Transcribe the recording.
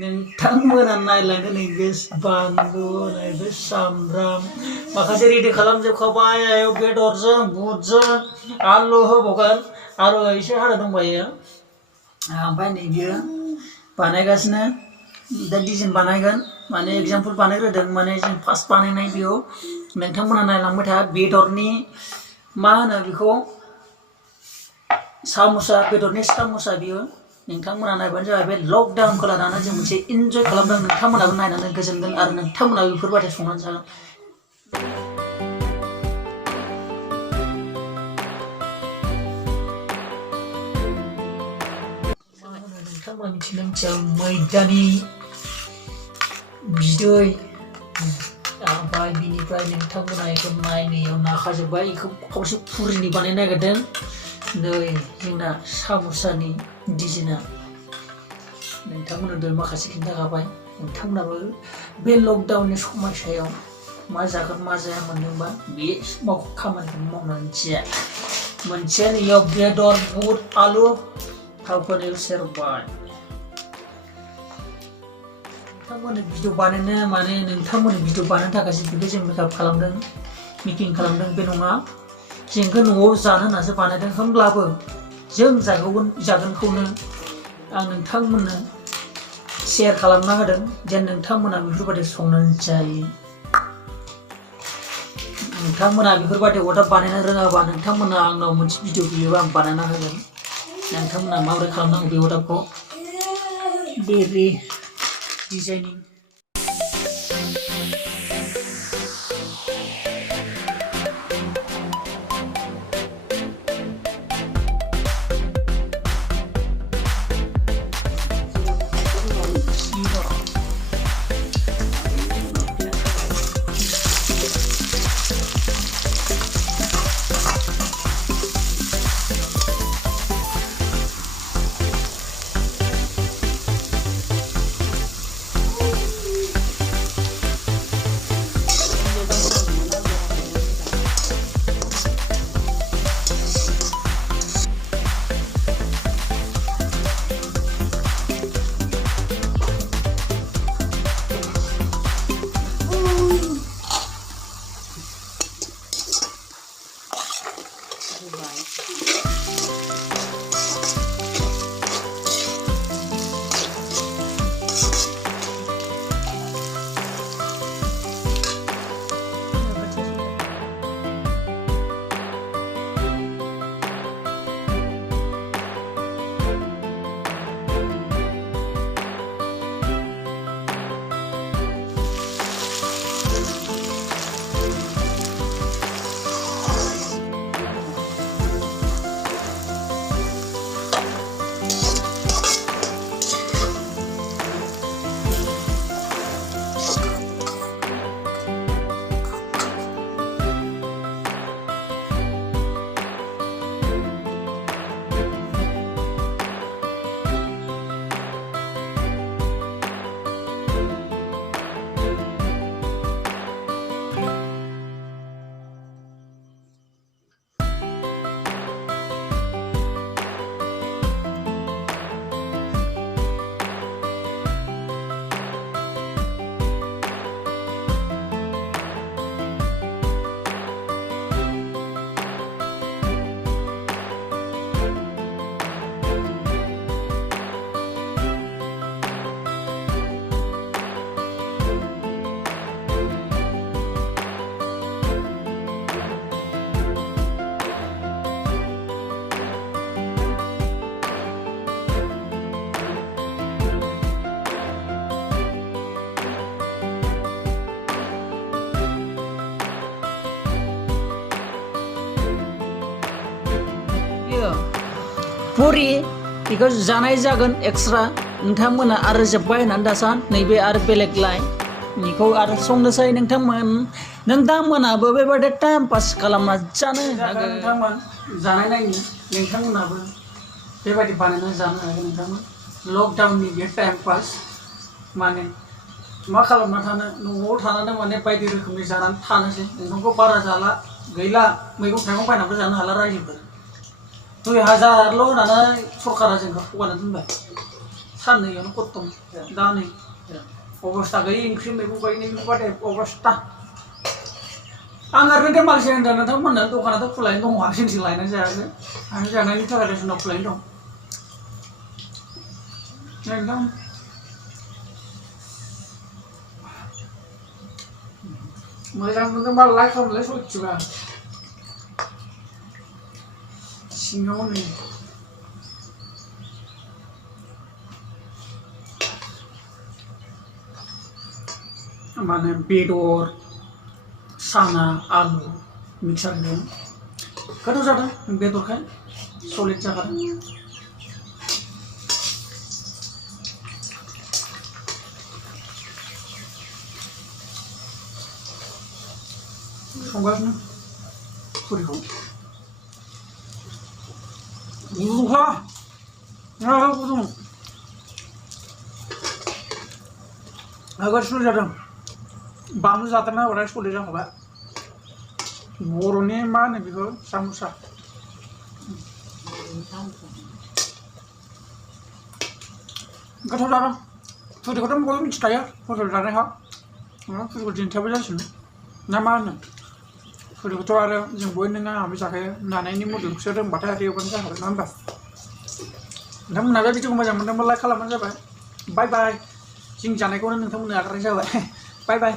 नोंथांमोना नायलांदो नैबे बानलु नैबे सामब्राम माखासे रेडि खालामजोबखाबाय बेदरजों बुटजों आलु होबावगोन आरो एसे हारा दंबायो ओमफ्राय नैबे बानायगासिनो दा डिजाइन बानायगोन माने एग्जाम्पल बानायग्रोदों माने जों फार्स्ट बानायनाय बेयाव नोंथांमोना नायलांबाय था बेदरनि मा होनो बेखौ साम'सा बेदरनि साम'सा बियो नोंथांमोना नायबानो जाबाय बे लकडाउनखौ लानानै जों मोनसे इन्जय खालामदों नोंथांमोनाबो नायनानै गोजोनगोन आरो नोंथांमोनाबो बेफोरबायदि संनानै जागोन नोंथांमोना मिथिनो मिथिया मैदानि बिदै ओमफ्राय बिनिफ्राय नोंथांमोना बेखौ नायनायाव नाखाजोब्बाय बेखौ खावसे फुरिनि बानायनो नागिरदों नै जोंना साम'सानि डिजाइना नोंथांमोना दहाय माखासे खिन्थाखाबाय नोंथांमोनाबो बे लकडाउननि समस्यायाव मा जागोन मा जाया मोनदोंबा बे खामानिखौ मावनानै जाया मोनसेयानो इयाव बेदर बुट आलु थावफोर सेरबाय नोंथांमोननि भिडिअ बानायनो माने नोंथांमोननि भिडिअ बानायनो थाखायसो बेखौ जों मेकआप खालामदों मेकिं खालामदों बे नङा जोंखौ न'आव जानो होननासो बानायदों होमब्लाबो जों जागोनखौनो आं नोंथांमोननो शेयार खालामना होदों जेन नोंथांमोना बेफोरबायदि संनानै जायो नोंथांमोना बेफोरबायदि अर्डार बानायनो रोङाबा नोंथांमोना आंनाव मोनसे भिडिअ बियोबा आं बानायना होगोन नोंथांमोना माबोरै खालामनांगौ बे अर्डारखौ बेरि डिजाइनिं पुरी बेखौ जानाय जागोन एक्सट्रा नोंथांमोना आरो जोब्बाय होननानै दासान नैबे आरो बेलेग लाइन बेखौ आरो संनोसै नोंथांमोनाबो बेबायदि टाइम पास खालामना जानो हागोन नोंथांमोन जानाय नायनि नोंथांमोनाबो बेबायदि बानायना जानो हागोन नोंथांमोन लकडाउननि बे टाइम पास माने मा खालामना थानो न'आव थानानै माने बायदि रोखोमनि जानानै थानोसै नोंथांखौ बारा जाला गैला मैगं थाइगं बायनाबो जानो हाला रायजोफोर 2000 होननानै सरकारा जोंखौ थगायना दोनबाय साननैयावनो खत्म दा नै अबस्था गैयै ओंख्रि मैगं गायनाय बादि अबस्था आं ओरैनो माखासे होनदों नोंथांमोननो दखानाथ' खुलायनो दङ जोंसो लायनानै जायाखै आं जानायनि थाखाय जोंनाव खुलायनो दं एकदम मोजां मोनदोंबा लाइक खालामलाय सयथिबा सिङाव नै माने बेदर साना आलु मिक्सारजों गोथाव जादों बेदरखाय सलिड जाखादों संगासिनो पुरिखौ गुदुंखा गुदुं आगोल जादों बानलु जाथारना होबाथाय सलिड जाखाबाय बर'नि मा होनो बेखौ साम'सा गोथाव जादों पुरिखौथ' बयबो मिथिखायो हटेल जानायखा पुरिखौ दिन्थियाबो जासिगोन ना मा होनो पुरिखौथ' आरो जों बयनो आंहाबो जाखायो नानायनि मडेलखौसो रोंबाथाय आरो एवबानो जाखाबाय नङा होनबा नोंथांमोनहा बे भिडिअखौ मोजां मोनदोंबा लाइक खालामबानो जाबाय बाय बाय जों जानायखौनो नोंथांमोननो आगारनाय जाबाय बाय बाय